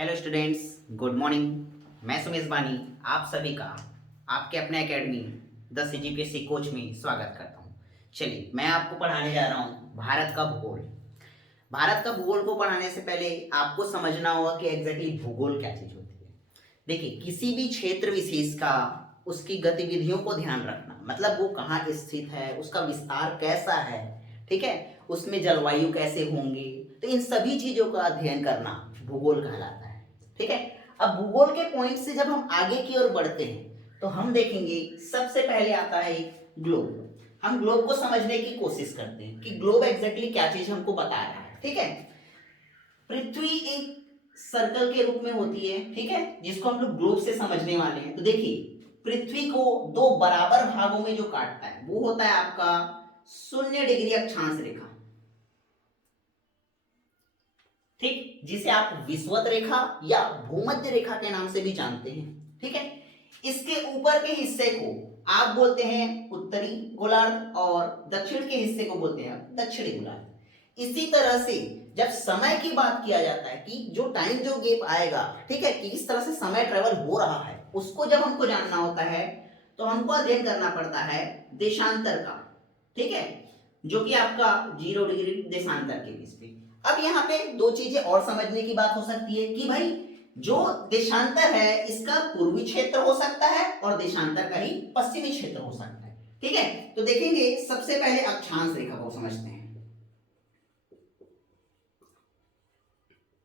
Hello students, good morning. मैं सुमेश बानी आप सभी का आपके अपने एकेडमी 10 CGPSC कोच में स्वागत करता हूं। चलिए, मैं आपको पढ़ाने जा रहा हूं भारत का भूगोल। भारत का भूगोल को पढ़ाने से पहले आपको समझना होगा कि एग्जैक्टली भूगोल क्या चीज होती है। देखिए, किसी भी क्षेत्र विशेष का उसकी गतिविधियों को ध्यान रखना, मतलब वो कहाँ स्थित है, उसका विस्तार कैसा है, ठीक है, उसमें जलवायु कैसे होंगे, तो इन सभी चीजों का अध्ययन करना भूगोल कहलाता है। ठीक है। अब भूगोल के पॉइंट से जब हम आगे की ओर बढ़ते हैं तो हम देखेंगे सबसे पहले आता है ग्लोब। हम ग्लोब को समझने की कोशिश करते हैं कि ग्लोब एग्जैक्टली क्या चीज हमको बता रहा है। ठीक है। पृथ्वी एक सर्कल के रूप में होती है, ठीक है, जिसको हम लोग ग्लोब से समझने वाले हैं। तो देखिए, पृथ्वी को दो बराबर भागों में जो काटता है वो होता है आपका 0 डिग्री अक्षांश रेखा, ठीक, जिसे आप विषुवत रेखा या भूमध्य रेखा के नाम से भी जानते हैं। ठीक है। इसके ऊपर के हिस्से को आप बोलते हैं उत्तरी गोलार्ध और दक्षिण के हिस्से को बोलते हैं आप दक्षिणी गोलार्ध। इसी तरह से जब समय की बात किया जाता है कि जो टाइम जो गैप आएगा, ठीक है, कि इस तरह से समय ट्रेवल हो रहा है, उसको जब हमको जानना होता है तो हमको अध्ययन करना पड़ता है देशांतर का। ठीक है, जो कि आपका 0 डिग्री देशांतर के बीच पे। अब यहाँ पे दो चीजें और समझने की बात हो सकती है कि भाई जो देशांतर है इसका पूर्वी क्षेत्र हो सकता है और देशांतर का ही पश्चिमी क्षेत्र हो सकता है। ठीक है, तो देखेंगे सबसे पहले अक्षांश रेखा को समझते हैं।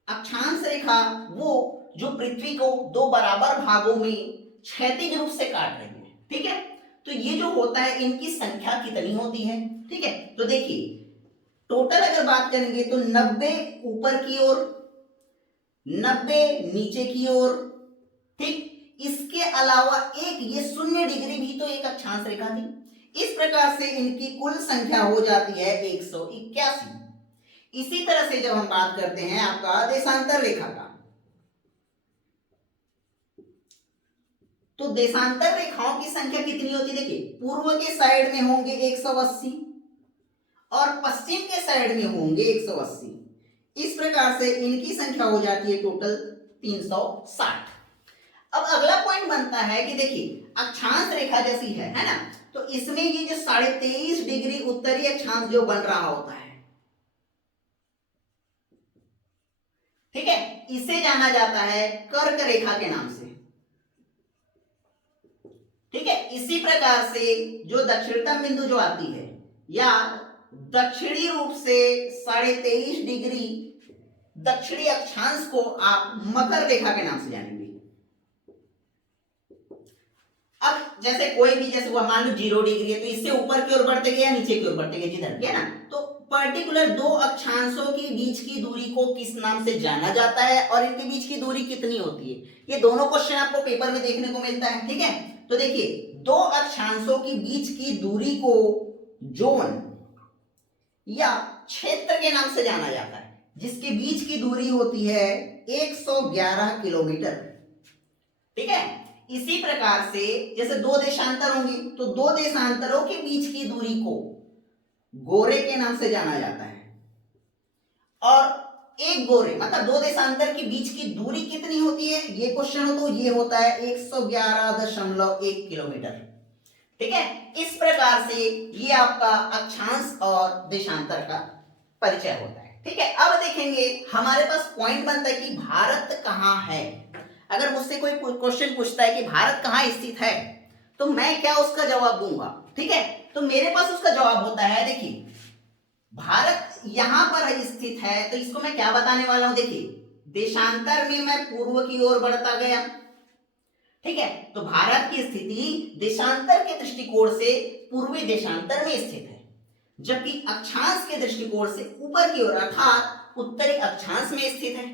अक्षांश रेखा वो जो पृथ्वी को दो बराबर भागों में क्षैतिज रूप से काट रही है। ठीक है, तो ये जो होता है इनकी संख्या कितनी होती है। ठीक है, तो देखिए टोटल अगर बात करेंगे तो 90 ऊपर की ओर, 90 नीचे की ओर, ठीक। इसके अलावा एक ये 0 डिग्री भी तो एक अक्षांश रेखा थी। इस प्रकार से इनकी कुल संख्या हो जाती है 181। इसी तरह से जब हम बात करते हैं आपका देशांतर रेखा का, तो देशांतर रेखाओं की संख्या कितनी होती है। देखिए, पूर्व के साइड में होंगे 180 और पश्चिम के साइड में होंगे 180। इस प्रकार से इनकी संख्या हो जाती है टोटल 360। अब अगला पॉइंट बनता है कि देखिए अक्षांश रेखा जैसी है ना, तो इसमें ये जो 23.5 डिग्री उत्तरी अक्षांश जो बन रहा होता है, ठीक है, इसे जाना जाता है कर्क रेखा के नाम से। ठीक है, इसी प्रकार से जो दक्षिणतम बिंदु जो आती है या दक्षिणी रूप से 23.5 डिग्री दक्षिणी अक्षांश को आप मकर रेखा के नाम से जानेंगे। अब जैसे कोई भी, जैसे वो मान लो 0 डिग्री है तो इससे ऊपर की ओर बढ़ते गए या नीचे की ओर बढ़ते गए, जिधर है ना, तो पर्टिकुलर दो अक्षांशों के बीच की दूरी को किस नाम से जाना जाता है और इनके बीच की दूरी कितनी होती है, ये दोनों क्वेश्चन आपको पेपर में देखने को मिलता है। ठीक है, तो देखिए दो अक्षांशों के बीच की दूरी को जोन या क्षेत्र के नाम से जाना जाता है, जिसके बीच की दूरी होती है 111 किलोमीटर। ठीक है, इसी प्रकार से जैसे दो देशांतर होंगे तो दो देशांतरों के बीच की दूरी को गोरे के नाम से जाना जाता है, और एक गोरे मतलब दो देशांतर के बीच की दूरी कितनी होती है ये क्वेश्चन हो तो ये होता है 111.1 किलोमीटर। ठीक है, इस प्रकार से ये आपका अक्षांश और देशांतर का परिचय होता है। ठीक है, अब देखेंगे हमारे पास पॉइंट बनता है कि भारत कहां है। अगर मुझसे कोई क्वेश्चन पूछता है कि भारत कहां स्थित है तो मैं क्या उसका जवाब दूंगा। ठीक है, तो मेरे पास उसका जवाब होता है, देखिए भारत यहां पर स्थित है तो इसको मैं क्या बताने वाला हूं। देखिए देशांतर में मैं पूर्व की ओर बढ़ता गया, ठीक है, तो भारत की स्थिति देशांतर के दृष्टिकोण से पूर्वी देशांतर में स्थित है, जबकि अक्षांश के दृष्टिकोण से ऊपर की ओर अर्थात उत्तरी अक्षांश में स्थित है।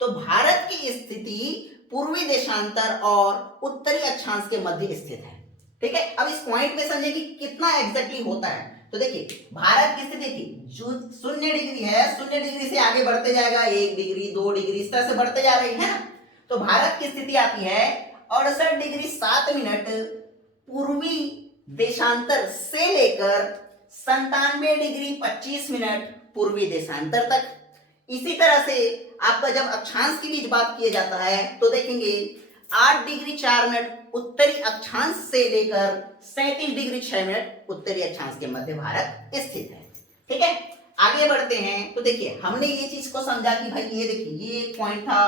तो भारत की स्थिति पूर्वी देशांतर और उत्तरी अक्षांश के मध्य स्थित है। ठीक है, अब इस पॉइंट में समझे कि कितना एग्जैक्टली होता है। तो देखिए भारत की स्थिति थी जो 0 डिग्री है, 0 डिग्री से आगे बढ़ते जाएगा 1 डिग्री 2 डिग्री इस तरह से बढ़ते जा रही है ना, तो भारत की स्थिति आती है 68 डिग्री 7 मिनट पूर्वी देशांतर से लेकर 97 डिग्री 25 मिनट पूर्वी देशांतर तक। इसी तरह से आपका जब अक्षांश के बीच बात किया जाता है तो देखेंगे 8 डिग्री 4 मिनट उत्तरी अक्षांश से लेकर 37 डिग्री 6 मिनट उत्तरी अक्षांश के मध्य भारत स्थित है। ठीक है, आगे बढ़ते हैं। तो देखिए हमने ये चीज को समझा कि भाई ये देखिए ये एक पॉइंट था,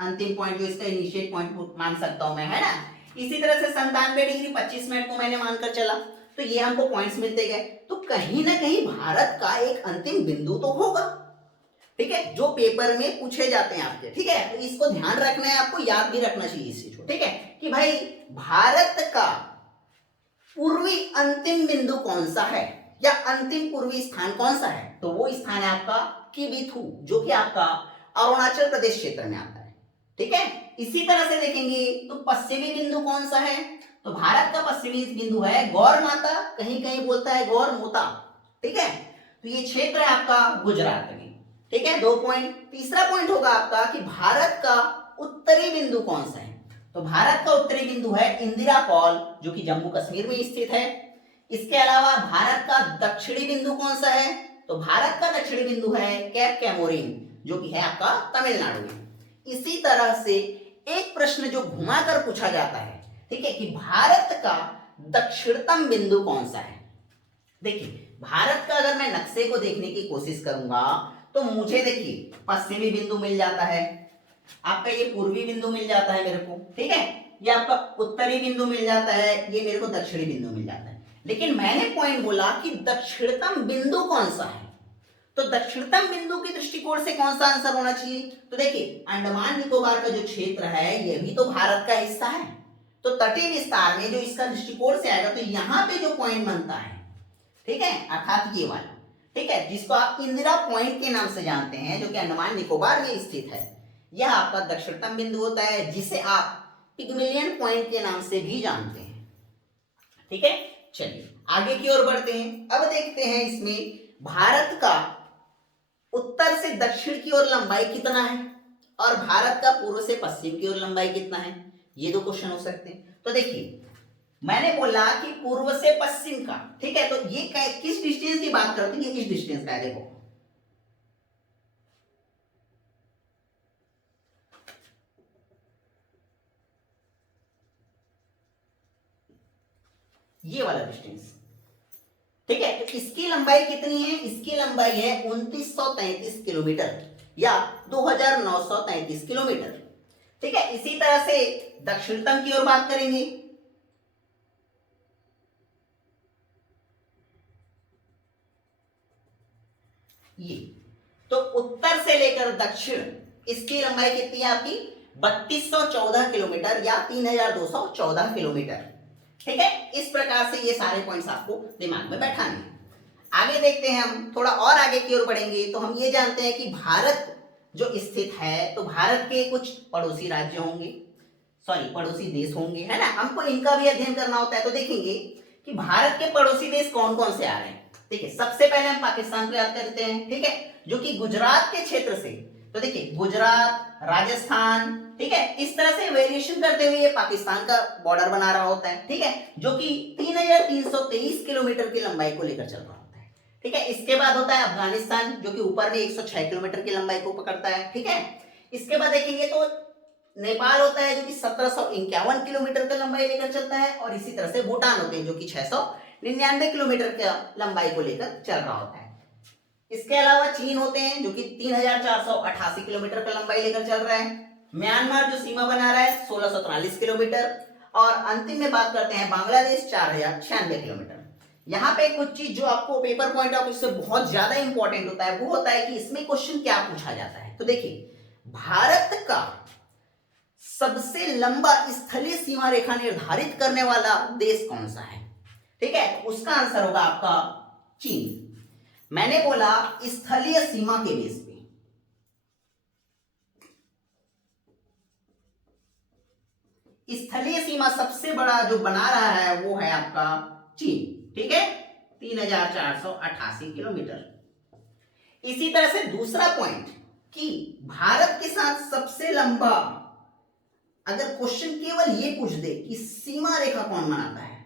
अंतिम पॉइंट जो इसका इनिशिएट पॉइंट मान सकता हूं मैं, है ना। इसी तरह से 97 डिग्री 25 मिनट को मैंने मानकर चला, तो ये हमको पॉइंट्स मिलते गए। तो कहीं ना कहीं भारत का एक अंतिम बिंदु तो होगा, ठीक है, जो पेपर में पूछे जाते हैं आपके। ठीक है, तो इसको ध्यान रखना है, आपको याद भी रखना चाहिए इस चीज को। ठीक है, कि भाई भारत का पूर्वी अंतिम बिंदु कौन सा है या अंतिम पूर्वी स्थान कौन सा है, तो वो स्थान है आपका किबिथु, जो कि आपका अरुणाचल प्रदेश क्षेत्र में आता है। ठीक है, इसी तरह से देखेंगे तो पश्चिमी बिंदु कौन सा है, तो भारत का पश्चिमी बिंदु है गौर माता, कहीं कहीं बोलता है गौर मोता। ठीक है, तो ये क्षेत्र है आपका गुजरात में। ठीक है, 2 पॉइंट। तीसरा पॉइंट होगा आपका कि भारत का उत्तरी बिंदु कौन सा है, तो भारत का उत्तरी बिंदु है इंदिरा कॉल, जो कि जम्मू कश्मीर में स्थित है। इसके अलावा भारत का दक्षिणी बिंदु कौन सा है, तो भारत का दक्षिणी बिंदु है कैप कैमोरिन, जो कि है आपका तमिलनाडु में। इसी तरह से एक प्रश्न जो घुमाकर पूछा जाता है, ठीक है, कि भारत का दक्षिणतम बिंदु कौन सा है। देखिए भारत का अगर मैं नक्शे को देखने की कोशिश करूंगा तो मुझे देखिए पश्चिमी बिंदु मिल जाता है, आपका ये पूर्वी बिंदु मिल जाता है मेरे को। ठीक है, ये आपका उत्तरी बिंदु मिल जाता है, ये मेरे को दक्षिणी बिंदु मिल जाता है। लेकिन मैंने पॉइंट बोला कि दक्षिणतम बिंदु कौन सा है, तो दक्षिणतम बिंदु के दृष्टिकोण से कौन सा आंसर होना चाहिए, तो देखिए अंडमान निकोबार का जो क्षेत्र है ये भी तो भारत का हिस्सा है, तो तटीय विस्तार में जो इसका दृष्टिकोण से आएगा तो यहाँ पे जो पॉइंट बनता है, ठीक है, अर्थात ये वाला, ठीक है, जिसको आप इंदिरा पॉइंट के नाम से जानते हैं, जो कि अंडमान निकोबार में स्थित है, यह आपका दक्षिणतम बिंदु होता है, जिसे आप पिग्मेलियन पॉइंट के नाम से भी जानते हैं। ठीक है, चलिए आगे की ओर बढ़ते हैं। अब देखते हैं इसमें भारत का उत्तर से दक्षिण की ओर लंबाई कितना है और भारत का पूर्व से पश्चिम की ओर लंबाई कितना है, ये 2 क्वेश्चन हो सकते हैं। तो देखिए मैंने बोला कि पूर्व से पश्चिम का, ठीक है, तो ये किस डिस्टेंस की बात करते हैं, ये इस डिस्टेंस का है। देखो ये वाला डिस्टेंस, ठीक है, तो इसकी लंबाई कितनी है, इसकी लंबाई है 2933 किलोमीटर या 2933 किलोमीटर। ठीक है, इसी तरह से दक्षिणतम की ओर बात करेंगे, ये तो उत्तर से लेकर दक्षिण इसकी लंबाई कितनी है आपकी 3214 किलोमीटर या 3214 किलोमीटर। ठीक है, इस प्रकार से ये सारे पॉइंट्स आपको दिमाग में बैठाने हैं। आगे देखते हैं, हम थोड़ा और आगे की ओर बढ़ेंगे तो हम ये जानते हैं कि भारत जो स्थित है, तो भारत के कुछ पड़ोसी राज्य होंगे, सॉरी पड़ोसी देश होंगे, है ना, हमको इनका भी अध्ययन करना होता है। तो देखेंगे कि भारत के पड़ोसी देश कौन कौन से आ रहे हैं। ठीक है, सबसे पहले हम पाकिस्तान को याद करते हैं, ठीक है, जो कि गुजरात के क्षेत्र से, तो देखिए गुजरात, राजस्थान, ठीक है, इस तरह से वेरिएशन करते हुए ये पाकिस्तान का बॉर्डर बना रहा होता है। ठीक है, जो कि 3323 किलोमीटर की लंबाई को लेकर चल रहा होता है। ठीक है, इसके बाद होता है अफगानिस्तान, जो कि ऊपर में 106 किलोमीटर की लंबाई को पकड़ता है। ठीक है, इसके बाद देखेंगे तो नेपाल होता है, जो कि 1751 किलोमीटर की लंबाई लेकर चलता है, और इसी तरह से भूटान होते हैं, जो कि 699 किलोमीटर की लंबाई को लेकर चल रहा होता है। इसके अलावा चीन होते हैं, जो कि 3488 किलोमीटर की लंबाई लेकर चल रहा है। म्यांमार जो सीमा बना रहा है 1643 किलोमीटर, और अंतिम में बात करते हैं बांग्लादेश 4096 किलोमीटर। यहाँ पे कुछ चीज जो आपको पेपर पॉइंट ऑफ इससे बहुत ज्यादा इंपॉर्टेंट होता है, वो होता है कि इसमें क्वेश्चन क्या पूछा जाता है। तो देखिए भारत का सबसे लंबा स्थलीय सीमा रेखा निर्धारित करने वाला देश कौन सा है, ठीक है, तो उसका आंसर होगा आपका चीन। मैंने बोला स्थलीय सीमा के बेस पे, स्थलीय सीमा सबसे बड़ा जो बना रहा है वो है आपका चीन। ठीक है, 3488 किलोमीटर। इसी तरह से दूसरा पॉइंट कि भारत के साथ सबसे लंबा, अगर क्वेश्चन केवल ये पूछ दे कि सीमा रेखा कौन बनाता है,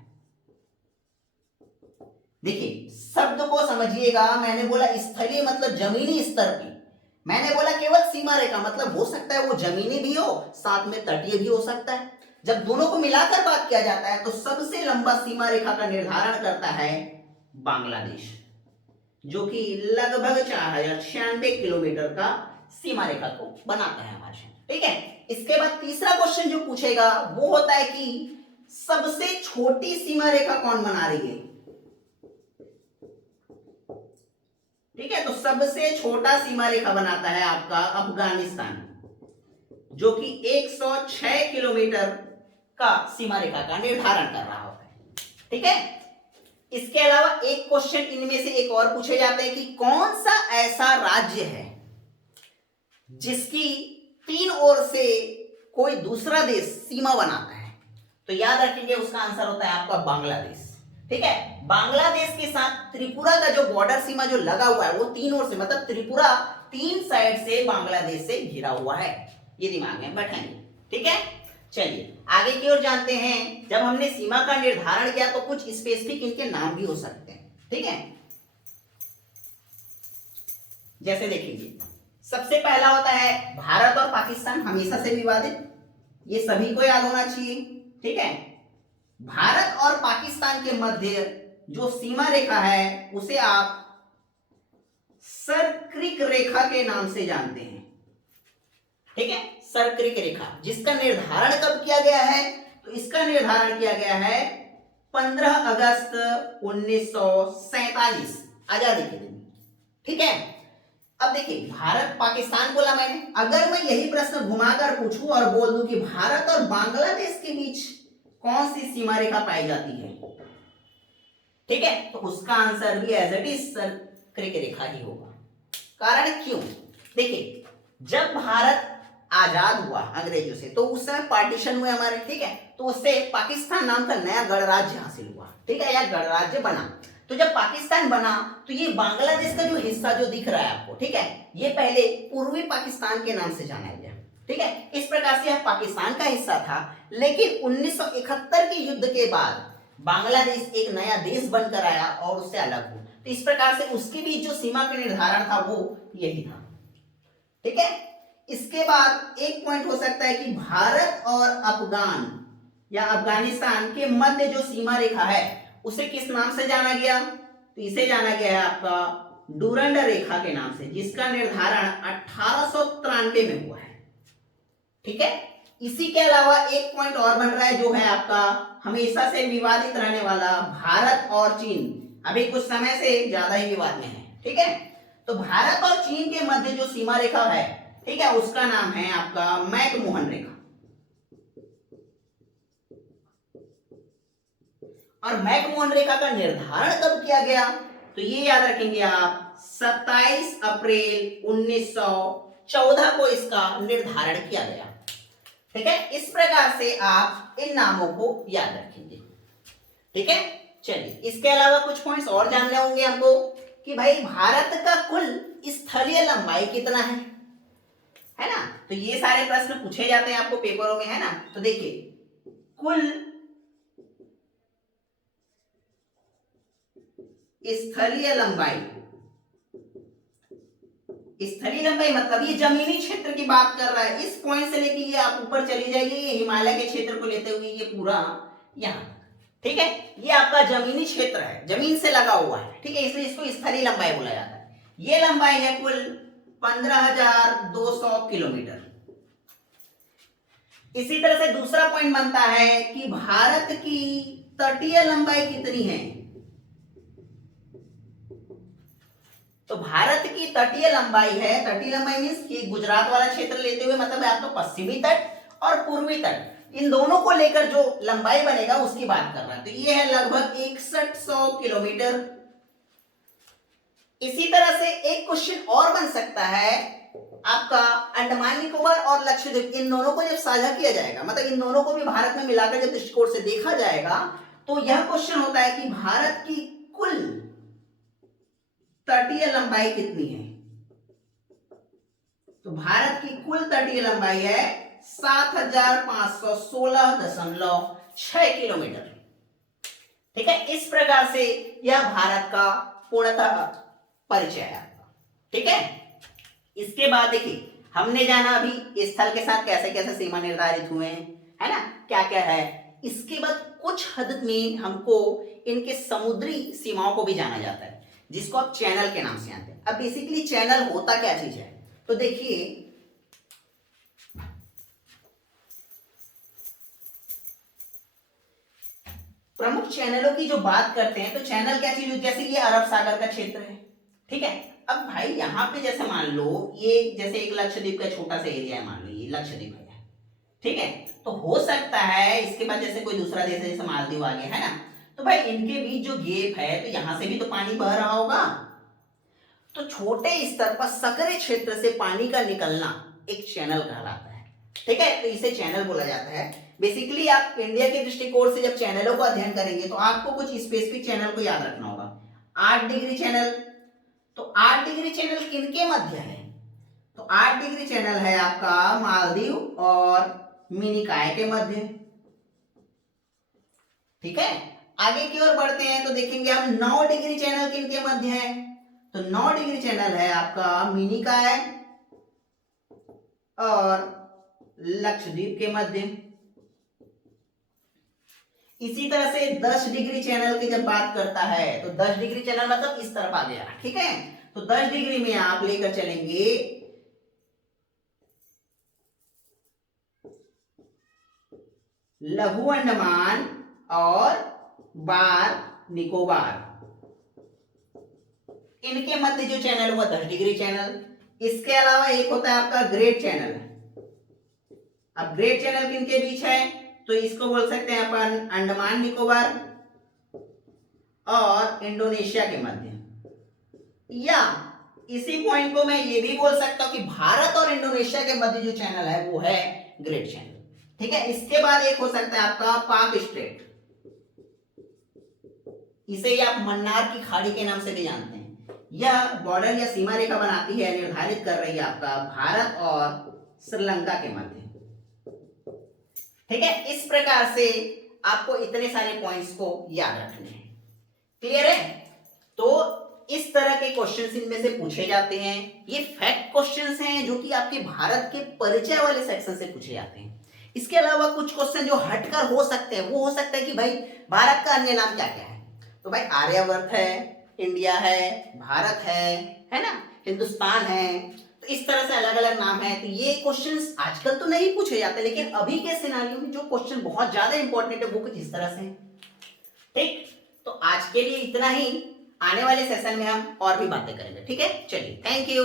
देखिए शब्द को समझिएगा, मैंने बोला स्थलीय मतलब जमीनी स्तर पे, मैंने बोला केवल सीमा रेखा, मतलब हो सकता है वो जमीनी भी हो साथ में तटीय भी हो सकता है। जब दोनों को मिलाकर बात किया जाता है तो सबसे लंबा सीमा रेखा का निर्धारण करता है बांग्लादेश, जो कि लगभग 4096 किलोमीटर का सीमा रेखा को बनाता है हमारे। ठीक है, इसके बाद तीसरा क्वेश्चन जो पूछेगा वो होता है कि सबसे छोटी सीमा रेखा कौन बना रही है। ठीक है, तो सबसे छोटा सीमा रेखा बनाता है आपका अफगानिस्तान, जो कि 106 किलोमीटर का सीमा रेखा का निर्धारण कर रहा होता है। ठीक है, इसके अलावा एक क्वेश्चन इनमें से एक और पूछे जाते हैं कि कौन सा ऐसा राज्य है जिसकी तीन ओर से कोई दूसरा देश सीमा बनाता है। तो याद रखेंगे उसका आंसर होता है आपका बांग्लादेश। ठीक है, बांग्लादेश के साथ त्रिपुरा का जो बॉर्डर सीमा जो लगा हुआ है वो तीन ओर से, मतलब त्रिपुरा तीन साइड से बांग्लादेश से घिरा हुआ है, ये दिमाग में बैठाएंगे। ठीक है, चलिए आगे की ओर जानते हैं। जब हमने सीमा का निर्धारण किया तो कुछ स्पेसिफिक इनके नाम भी हो सकते हैं। ठीक है, जैसे देखेंगे सबसे पहला होता है भारत और पाकिस्तान, हमेशा से विवादित, ये सभी को याद होना चाहिए। ठीक है, भारत और पाकिस्तान के मध्य जो सीमा रेखा है उसे आप सरक्रिक रेखा के नाम से जानते हैं। ठीक है, सरक्रिक रेखा, जिसका निर्धारण कब किया गया है, तो इसका निर्धारण किया गया है 15 अगस्त 1947 आजादी के दिन। ठीक है, अब देखिए भारत पाकिस्तान बोला मैंने, अगर मैं यही प्रश्न घुमाकर पूछूं और बोल दूं कि भारत और बांग्लादेश के बीच कौन सी सीमा रेखा पाई जाती है, ठीक है, तो उसका आंसर भी एज इट इज सरक्रिक रेखा ही होगा। कारण क्यों, देखिए जब भारत आजाद हुआ अंग्रेजों से तो उस समय पार्टीशन हुए हमारे। ठीक है, तो उससे पाकिस्तान नाम का नया गणराज्य हासिल हुआ। ठीक है, या गणराज्य बना। तो जब पाकिस्तान बना तो ये बांग्लादेश का जो हिस्सा जो दिख रहा है आपको, ठीक है, ये पहले पूर्वी पाकिस्तान के नाम से जाना गया। ठीक है, इस प्रकार से यह पाकिस्तान का हिस्सा था, लेकिन 1971 के युद्ध के बाद बांग्लादेश एक नया देश बनकर आया और उससे अलग हुआ। तो इस प्रकार से उसके बीच जो सीमा का निर्धारण था वो यही था। ठीक है, इसके बाद एक पॉइंट हो सकता है कि भारत और अफगान या अफगानिस्तान के मध्य जो सीमा रेखा है उसे किस नाम से जाना गया, तो इसे जाना गया है आपका डूरंड रेखा के नाम से, जिसका निर्धारण 1893 में हुआ है। ठीक है, इसी के अलावा एक पॉइंट और बन रहा है जो है आपका हमेशा से विवादित रहने वाला भारत और चीन, अभी कुछ समय से ज्यादा ही विवाद में है। ठीक है, तो भारत और चीन के मध्य जो सीमा रेखा है, ठीक है, उसका नाम है आपका मैकमोहन रेखा। और मैकमोहन रेखा का निर्धारण कब किया गया, तो ये याद रखेंगे आप 27 अप्रैल 1914 को इसका निर्धारण किया गया। ठीक है, इस प्रकार से आप इन नामों को याद रखेंगे। ठीक है, चलिए इसके अलावा कुछ पॉइंट्स और जानने होंगे हमको कि भाई भारत का कुल स्थलीय लंबाई कितना है ना। तो ये सारे प्रश्न पूछे जाते हैं आपको पेपरों में, है ना। तो देखिए कुल स्थलीय लंबाई, स्थलीय लंबाई मतलब ये जमीनी क्षेत्र की बात कर रहा है। इस पॉइंट से लेके ये आप ऊपर चली जाइए, ये हिमालय के क्षेत्र को लेते हुए ये पूरा यहाँ, ठीक है, ये आपका जमीनी क्षेत्र है, जमीन से लगा हुआ है। ठीक है, इसलिए इसको स्थलीय लंबाई बोला जाता है। ये लंबाई है कुल 15,200 किलोमीटर। इसी तरह से दूसरा पॉइंट बनता है कि भारत की तटीय लंबाई कितनी है। तो भारत की तटीय लंबाई है, तटीय लंबाई मींस कि गुजरात वाला क्षेत्र लेते हुए मतलब है आपका पश्चिमी तट और पूर्वी तट, इन दोनों को लेकर जो लंबाई बनेगा उसकी बात कर रहा है। तो ये है लगभग 6100 किलोमीटर। इसी तरह से एक क्वेश्चन और बन सकता है आपका अंडमान निकोबार और लक्षद्वीप, इन दोनों को जब साझा किया जाएगा, मतलब इन दोनों को भी भारत में मिलाकर जब दृष्टिकोण से देखा जाएगा, तो यह क्वेश्चन होता है कि भारत की कुल तटीय लंबाई कितनी है। तो भारत की कुल तटीय लंबाई है 7516.6 किलोमीटर। ठीक है, इस प्रकार से यह भारत का पूर्णतः परिचय है। ठीक है, इसके बाद देखिए हमने जाना अभी स्थल के साथ कैसे कैसे सीमा निर्धारित हुए हैं, है ना, क्या क्या है। इसके बाद कुछ हद में हमको इनके समुद्री सीमाओं को भी जाना जाता है, जिसको आप चैनल के नाम से जानते हैं। अब बेसिकली चैनल होता क्या चीज है, तो देखिए प्रमुख चैनलों की जो बात करते हैं तो चैनल क्या चीज, जैसे ये अरब सागर का क्षेत्र है, ठीक है। अब भाई यहाँ पे जैसे मान लो ये जैसे एक लक्षद्वीप का छोटा सा एरिया है, मान लो ये लक्षद्वीप है, ठीक है। तो हो सकता है इसके बाद जैसे कोई दूसरा देश है, जैसे मालदीव आ गया, है ना, तो भाई इनके बीच जो गेप है तो यहां से भी तो पानी बह रहा होगा। तो छोटे स्तर पर सकरे क्षेत्र से पानी का निकलना एक चैनल कहलाता है, ठीक है। तो इसे चैनल बोला जाता है। बेसिकली आप इंडिया के दृष्टिकोण से जब चैनलों का अध्ययन करेंगे तो आपको कुछ स्पेसिफिक चैनल को याद रखना होगा। 8 डिग्री चैनल, तो 8 डिग्री चैनल किनके मध्य है, तो 8 डिग्री चैनल है आपका मालदीव और मिनिकॉय के मध्य, ठीक है। आगे की ओर बढ़ते हैं तो देखेंगे हम 9 डिग्री चैनल किनके मध्य है, तो 9 डिग्री चैनल है आपका मिनिकॉय और लक्षद्वीप के मध्य। इसी तरह से 10 डिग्री चैनल की जब बात करता है तो 10 डिग्री चैनल मतलब इस तरफ आ गया, ठीक है। तो 10 डिग्री में आप लेकर चलेंगे लघु अंडमान और बार निकोबार, इनके मध्य जो चैनल हुआ 10 डिग्री चैनल। इसके अलावा एक होता है आपका ग्रेट चैनल। अब ग्रेट चैनल किनके बीच है, तो इसको बोल सकते हैं अपन अंडमान निकोबार और इंडोनेशिया के मध्य, या इसी पॉइंट को मैं ये भी बोल सकता हूं कि भारत और इंडोनेशिया के मध्य जो चैनल है वो है ग्रेट चैनल, ठीक है। इसके बाद एक हो सकता है आपका पाक स्ट्रेट, इसे ही आप मन्नार की खाड़ी के नाम से भी जानते हैं। यह बॉर्डर या सीमा रेखा बनाती है, निर्धारित कर रही है आपका भारत और श्रीलंका के मध्य, ठीक है। इस प्रकार से आपको इतने सारे पॉइंट्स को याद रखने हैं, क्लियर है। तो इस तरह के क्वेश्चंस इनमें से पूछे जाते हैं। ये फैक्ट क्वेश्चंस हैं जो कि आपके भारत के परिचय वाले सेक्शन से पूछे जाते हैं। इसके अलावा कुछ क्वेश्चन जो हटकर हो सकते हैं, वो हो सकता है कि भाई भारत का अन्य नाम क्या क्या है, तो भाई आर्यवर्त है, इंडिया है, भारत है ना, हिंदुस्तान है। तो इस तरह से अलग अलग नाम है। तो ये क्वेश्चंस आजकल तो नहीं पूछे जाते, लेकिन अभी के सिनेरियो में जो क्वेश्चन बहुत ज्यादा इंपॉर्टेंट है वो कुछ इस तरह से है, ठीक। तो आज के लिए इतना ही, आने वाले सेशन में हम और भी बातें करेंगे, ठीक है। चलिए, थैंक यू।